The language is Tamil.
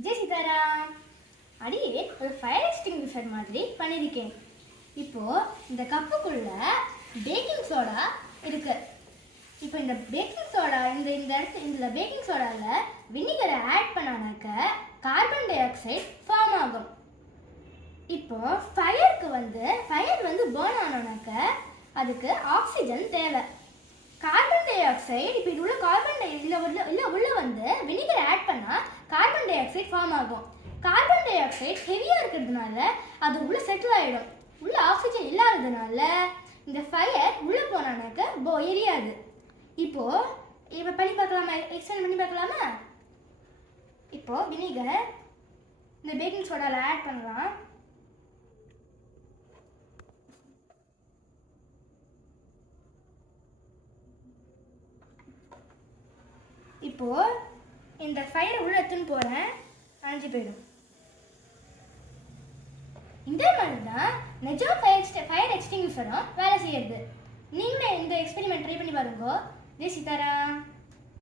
விஜய் சீதாராம். அடியே ஒரு ஃபயர் எக்ஸ்டிங்விஷர் மாதிரி பண்ணியிருக்கேன் இப்போது இந்த கப்புக்குள்ள பேக்கிங் சோடா இருக்கு. இப்போ இந்த பேக்கிங் சோடா இந்த இந்த இடத்து இந்த பேக்கிங் சோடாவில் வினிகரை ஆட் பண்ணானாக்க கார்பன் டை ஆக்சைடு ஃபார்ம் ஆகும். இப்போ ஃபயருக்கு வந்து ஃபயர் வந்து பேர்ன் ஆனோனாக்க அதுக்கு ஆக்சிஜன் தேவை. கார்பன் டை ஆக்சைடு இப்போ இது உள்ள கார்பன் டை இல்லை உள்ள இல்லை உள்ளே வந்து வினிகரை ஆட் பண்ணால் டை ஆக்சைடு ஃபார்ம் ஆகும். கார்பன் டை ஆக்சைடு ஹெவியாக இருக்கிறதுனால அது உள்ள செட்டில் ஆகிடும் உள்ள ஆக்சிஜன் இல்லாததுனால இந்த ஃபயர் உள்ளே போனானாக்க போ எரியாது. இப்போ இப்போ பண்ணி பார்க்கலாமா? எக்ஸ்டெண்ட் பண்ணி பார்க்கலாமா? இப்போ வினிகர் இந்த பேக்கிங் சோடாவில் ஆட் பண்ணலாம். இப்போ இந்த ஃபயரை உள்ள எடுத்துன்னு போகிறேன் அணைஞ்சு போயிடும். இந்த மாதிரி தான் நிஜம் ஃபயர் எக்ஸ்ட ஃபயர் எக்ஸ்டிங்யூஷரும் வேலை செய்யறது. நீங்களே இந்த எக்ஸ்பெரிமெண்ட் ட்ரை பண்ணி பாருங்க. ஜெய் சீதாராம்.